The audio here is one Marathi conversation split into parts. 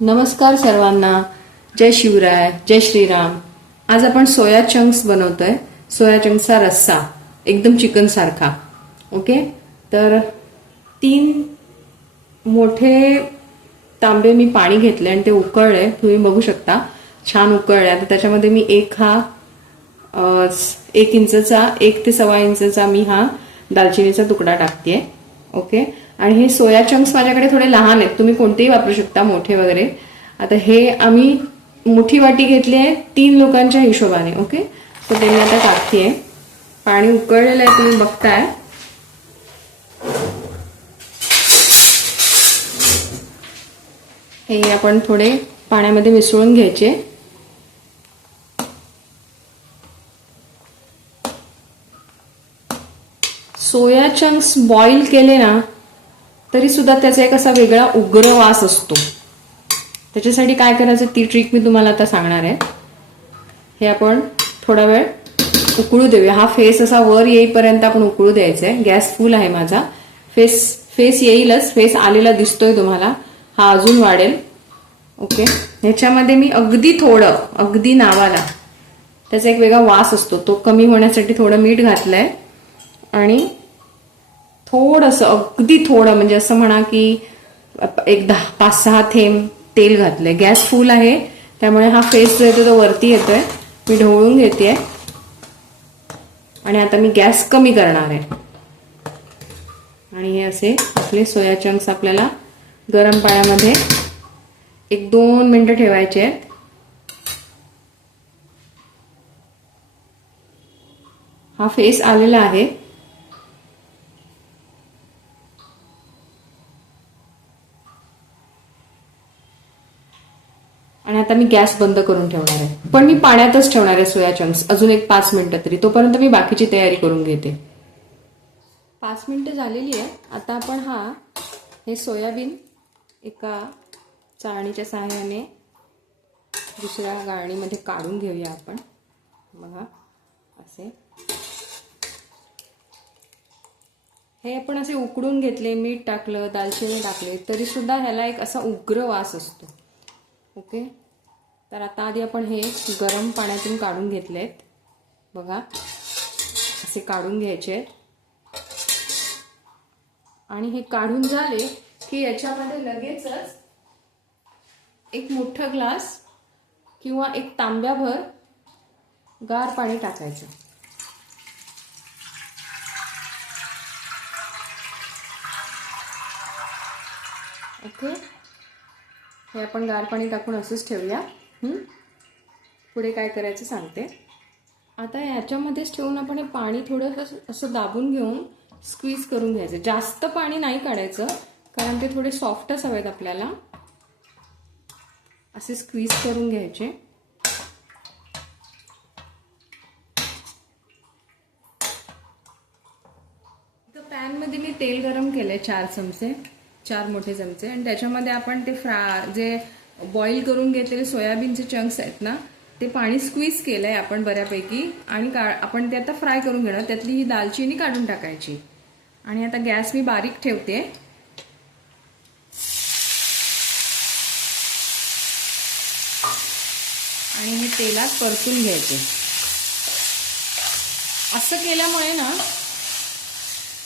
नमस्कार सर्वांना. जय शिवराय, जय श्रीराम. आज आपण सोया चंक्स बनवतोय. सोया चंक्सचा रस्सा एकदम चिकन सारखा. ओके, तर 3 मोठे तांबे मी पाणी घेतले आणि ते उकळले. तुम्ही बघू शकता छान उकळले. आता त्याच्यामध्ये मी 1 इंचचा 1 ते 1.25 इंचचा मी हा दालचिनीचा तुकडा टाकतेय. ओके, आणि हे सोया चंक्स माझ्याकडे थोडे लहान आहेत, तुम्ही कोणतेही वापरू शकता, मोठे वगैरे. आता हे आम्ही मोठी वाटी घेतली आहे 3 लोकांच्या हिशोबाने. ओके, तर ते मी आता टाकतेय. पाणी उकळलेलं आहे, तुम्ही बघताय. हे आपण थोडे पाण्यामध्ये मिसळून घ्यायचे. सोया चंक्स बॉईल केले ना तरी सुद्धा त्याचा एक असा वेगळा उग्र वास असतो. त्याच्यासाठी काय करायचं ती ट्रिक मी तुम्हाला आता सांगणार आहे. हे आपण थोडा वेळ उकळू देऊया. हा फेस असा वर येईपर्यंत आपण उकळू द्यायचा आहे. गॅस फुल आहे माझा. फेस येईलच, फेस आलेला दिसतोय तुम्हाला. हा अजून वाढेल. ओके, ह्याच्यामध्ये मी अगदी नावाला त्याचा एक वेगळा वास असतो, तो कमी होण्यासाठी थोडं मीठ घातलंय आणि थोडंसं, अगदी थोडं, म्हणजे असं म्हणा की एक 5-6 थेंब तेल घातलंय. गॅस फुल आहे त्यामुळे हा फेस जो येतो तो वरती येतोय. मी ढवळून घेतेय आणि आता मी गॅस कमी करणार आहे. आणि हे असे आपले सोया चंक्स आपल्याला गरम पाण्यामध्ये 1-2 मिनिटं ठेवायचे आहेत. हा फेस आलेला आहे. आणि आता मी गॅस बंद करून ठेवणार आहे. पण मी पाण्यातच ठेवणार आहे सोया चंक्स अजून 1-5 मिनिटं तरी. तोपर्यंत मी बाकीची तयारी करून घेते. 5 मिनिटं झालेली आहे. आता आपण हे सोयाबीन एका चाळणीच्या सहाय्याने दुसऱ्या गाळणीमध्ये काढून घेऊया आपण. बघा असे हे आपण असे उकडून घेतले, मीठ टाकलं, दालचिनी टाकले, तरी सुद्धा ह्याला एक असा उग्र वास असतो. ओके, तर आता आधी आपण हे गरम पाण्यातून काढून घेतलेत. बघा असे काढून घ्यायचे. आणि हे काढून झाले की याच्यामध्ये लगेचच एक मोठा ग्लास किंवा एक तांब्याभर गार पाणी टाकायचं. ओके, हे आपण गार पाणी टाकून असंच ठेवूया. पुढे काय करायचं सांगते. आता याच्यामध्येच ठेवून आपण हे पाणी थोडं असं दाबून घेऊन स्क्वीज करून घ्यायचं. जास्त पाणी नाही काढायचं कारण ते थोडे सॉफ्टच हवेत आपल्याला. असे स्क्वीज करून घ्यायचे. पॅन मध्ये मी तेल गरम केलंय 4 मोठे चमचे. आणि त्याच्यामध्ये आपण ते जे बॉईल करून घेतलेले सोयाबीनचे चंक्स आहेत ना, ते पाणी स्क्वीज केलंय आपण बऱ्यापैकी. आणि आपण ते आता फ्राय करून घेणार. त्यातली ही दालचिनी काढून टाकायची. आणि आता गॅस मी बारीक ठेवते. आणि हे तेलात परतून घ्यायचे. असं केल्यामुळे ना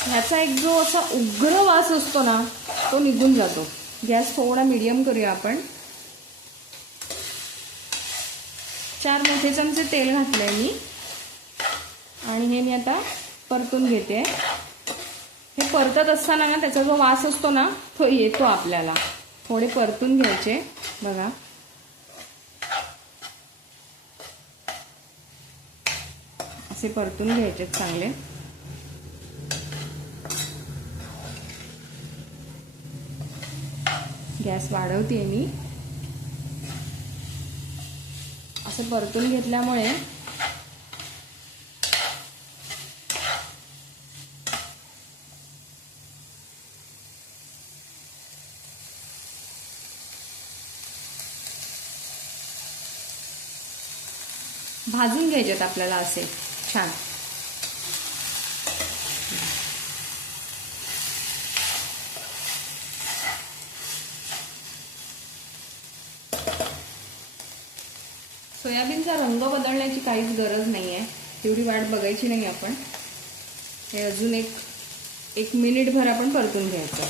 ह्याचा एक जो असा उग्र वास असतो ना तो निघून जातो. गॅस थोडा मीडियम करूया आपण. 4 मोठे चमचे तेल घातलंय मी. आणि हे मी आता परतून घेते. हे परतत असताना ना त्याचा जो वास असतो ना तो येतो आपल्याला. थोडे परतून घ्यायचे. बघा असे परतून घ्यायचे चांगले. गॅस वाढवते मी. असं परतून घेतल्यामुळे भाजून घ्यायचेत आपल्याला असे छान. सोयाबीनचा रंग बदलण्याची काहीच गरज नाही आहे, तेवढी वाट बघायची नाही आपण. हे अजून एक मिनिटभर आपण परतून घ्यायचं.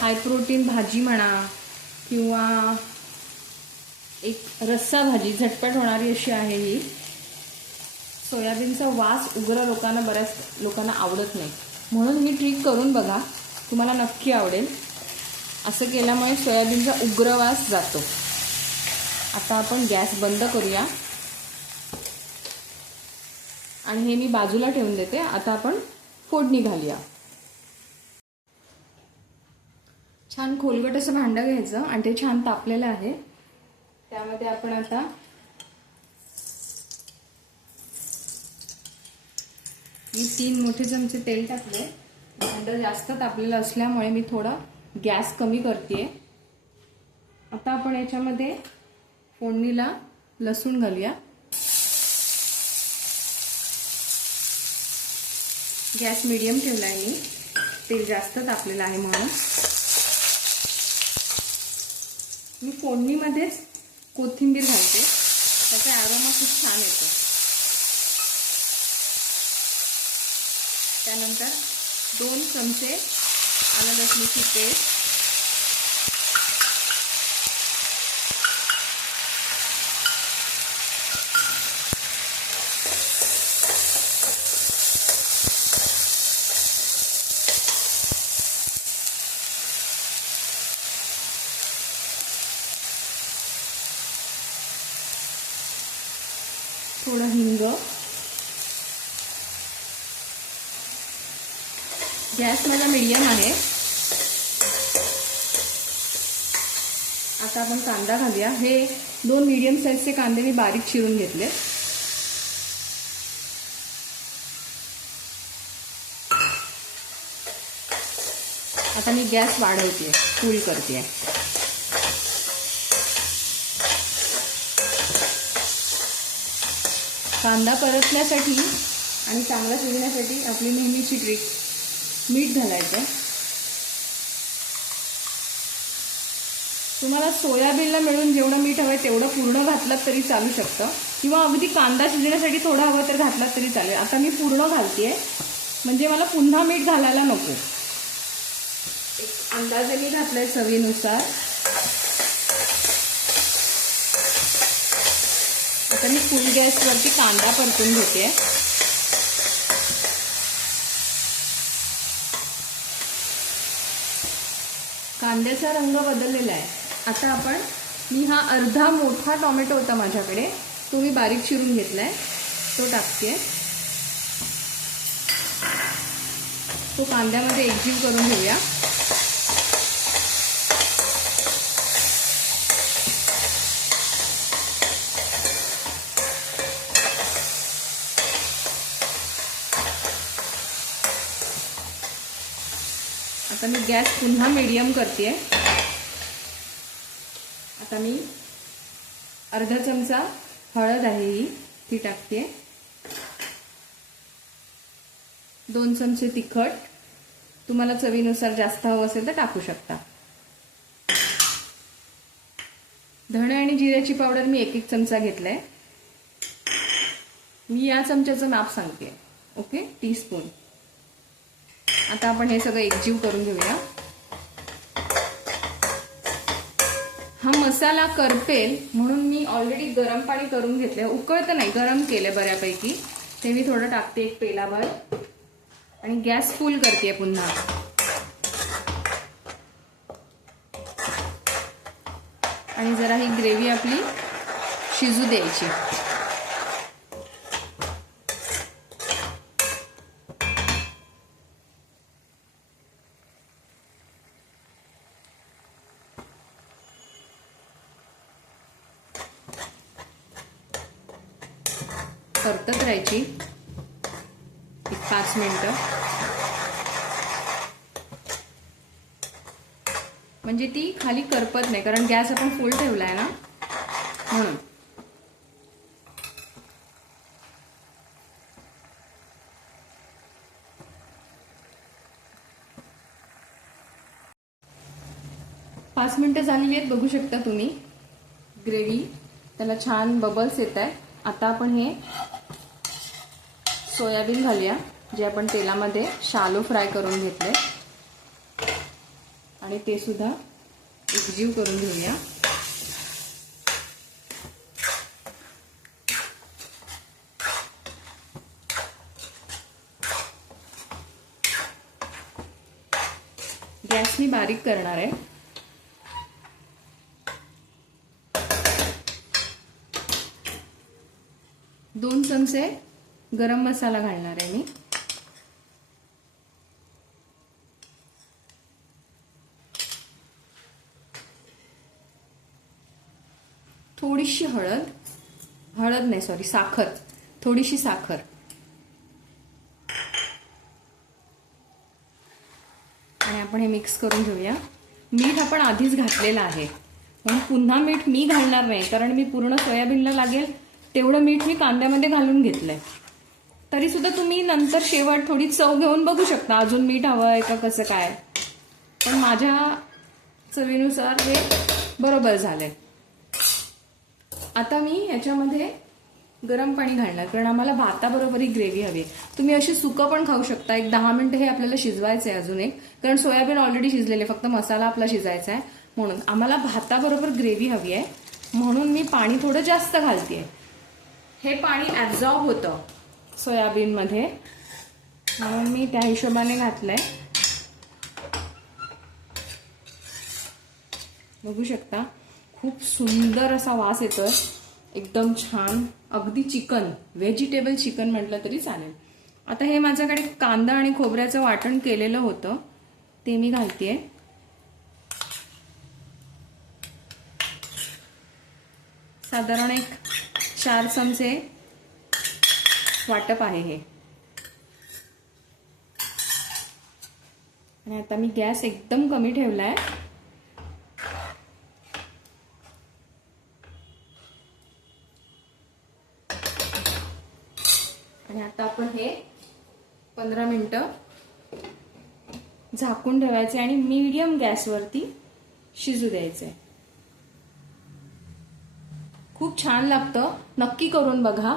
हाय प्रोटीन भाजी म्हणा किंवा एक रस्सा भाजी झटपट होणारी अशी आहे ही. सोयाबीनचा वास उग्र बऱ्याच लोकांना आवडत नाही, म्हणून ही ट्रिक करून बघा, तुम्हाला नक्की आवडेल. असं केल्यामुळे सोयाबीनचा उग्र वास जातो. आता आपण गॅस बंद करूया आणि हे मी बाजूला ठेवून देते. आता आपण फोडणी घालूया. छान खोलगट असं भांडं घ्यायचं आणि ते छान तापलेलं आहे. त्यामध्ये आपण आता मी 3 मोठे चमचे तेल टाकले. भांडं जास्त तापलेलं असल्यामुळे मी थोडा गॅस कमी करते. आता आपण याच्यामध्ये फोडणीला लसूण घालूया. गॅस मीडियम ठेवला आहे मी, तेल जास्त तापलेलं आहे म्हणून. मी फोडणीमध्येच कोथिंबीर घालते, त्याचा अरोमा खूप छान येतो. त्यानंतर 2 चमचे आलं लसणाची पेस्ट, थोडं हिंग. गॅस माझा मीडियम आहे. आता आपण कांदा घालूया. हे 2 मीडियम साईजचे कांदे मी बारीक चिरून घेतले. आता मी गॅस वाढवते, फुल करते. कांदा परतण्यासाठी आणि चांगला शिजण्यासाठी आपली नेहमीची ट्रिक, मीठ घालायचं. तुम्हाला सोयाबीनला मिळून जेवढं मीठ हवं तेवढं पूर्ण घातलं तरी चालू शकतं, किंवा अगदी कांदा शिजण्यासाठी थोडं हवं तर घातलं तरी चालेल. आता मी पूर्ण घालतेय म्हणजे मला पुन्हा मीठ घालायला नको. एक अंदाजे मी घातलंय चवीनुसार. आता मी फुल गॅसवरती कांदा परतून घेते. कांद्याचा रंग बदललेला आहे. आता मी हा अर्धा मोठा टोमॅटो होता माझ्याकडे, तो मी बारीक चिरून घेतलाय, तो टाकते. तो कांद्यामध्ये एकजीव करून घेऊया. आता मी गॅस पुन्हा मीडियम करते. आता मी अर्धा चमचा हळद आहे ती टाकते. 2 चमचे तिखट, तुम्हाला चवीनुसार जास्त हवं असेल तर टाकू शकता. धणे आणि जिऱ्याची पावडर मी 1 चमचा घेतलाय. मी या चमच्याचं माप सांगते. Okay, teaspoon. आता आपण हे सगळं एकजीव करून घेऊया. हा मसाला करपेल म्हणून मी ऑलरेडी गरम पाणी करून घेतलंय. उकळतं नाही, गरम केलंय बऱ्यापैकी. ते मी थोडं टाकते, 1 पेलाभर, आणि गॅस फुल करते पुन्हा. आणि जरा ही ग्रेव्ही आपली शिजू द्यायची. परतत राहायची 5 मिनिटं, म्हणजे ती खाली करपत नाही, कारण गॅस आपण फुल ठेवलाय ना. म्हणून. पाच मिनिटं झालेली आहेत, बघू शकता तुम्ही. ग्रेव्ही त्याला छान बबल्स येत आहे. आता आपण हे सोयाबीन घालूया, जे आपण तेलामध्ये शालो फ्राय करून घेतले, आणि ते सुद्धा एकजीव करून घेऊया. गॅस मी बारीक करणार आहे. दोन चमचे गरम मसाला घालणार आहे मी. थोडीशी हळद नाही सॉरी साखर, थोडीशी साखर. आणि आपण हे मिक्स करून घेऊया. मीठ आपण आधीच घातलेलं आहे, म्हणून पुन्हा मीठ मी घालणार नाही, कारण मी पूर्ण सोयाबीनला लागेल तेवढं मीठ मी कांद्यामध्ये घालून घेतलंय. तरी सुद्धा तुम्ही नंतर शेवट थोडी चव घेऊन बघू शकता, अजून मीठ हवंय का कसं काय. पण माझ्या चवीनुसार हे बरोबर झालंय. आता मी याच्यामध्ये गरम पाणी घालणार, कारण आम्हाला भाताबरोबर ही ग्रेव्ही हवी. तुम्ही अशी सुकं पण खाऊ शकता. एक 10 मिनिटं हे आपल्याला शिजवायचं आहे अजून एक, कारण सोयाबीन ऑलरेडी शिजलेले, फक्त मसाला आपला शिजायचा आहे. म्हणून आम्हाला भाताबरोबर ग्रेव्ही हवी आहे, म्हणून मी पाणी थोडं जास्त घालतेय. हे पाणी ॲब्झॉर्ब होतं सोयाबीनमध्ये, म्हणून मी त्या हिशोबाने घातलंय. बघू शकता खूप सुंदर असा वास येतोय, एकदम छान. अगदी चिकन, व्हेजिटेबल चिकन म्हटलं तरी चालेल. आता हे माझ्याकडे कांदा आणि खोबऱ्याचं वाटण केलेलं होतं, ते मी घालतेय. साधारण एक 4 चमचे वाटप आहे हे. आणि आता मी गॅस एकदम कमी ठेवलाय. आणि आता आपण हे 15 मिनिटं झाकून ठेवायचे आणि मीडियम गॅसवरती शिजू द्यायचे. खूप छान लागतं, नक्की करून बघा.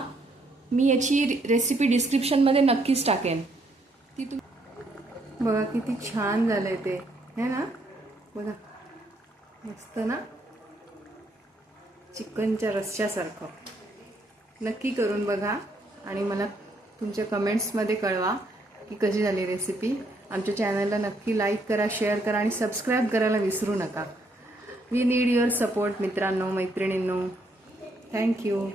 मी याची रेसिपी डिस्क्रिप्शनमध्ये नक्कीच टाकेन. ती बघा किती छान झालंय ते, है ना. बघा मस्त ना, चिकनच्या रस्स्यासारखं. नक्की करून बघा आणि मला तुमच्या कमेंट्समध्ये कळवा की कशी झाली रेसिपी. आमच्या चॅनलला नक्की लाईक करा, शेअर करा आणि सबस्क्राईब करायला विसरू नका. वी नीड युअर सपोर्ट मित्रांनो, मैत्रिणींनो. थँक्यू.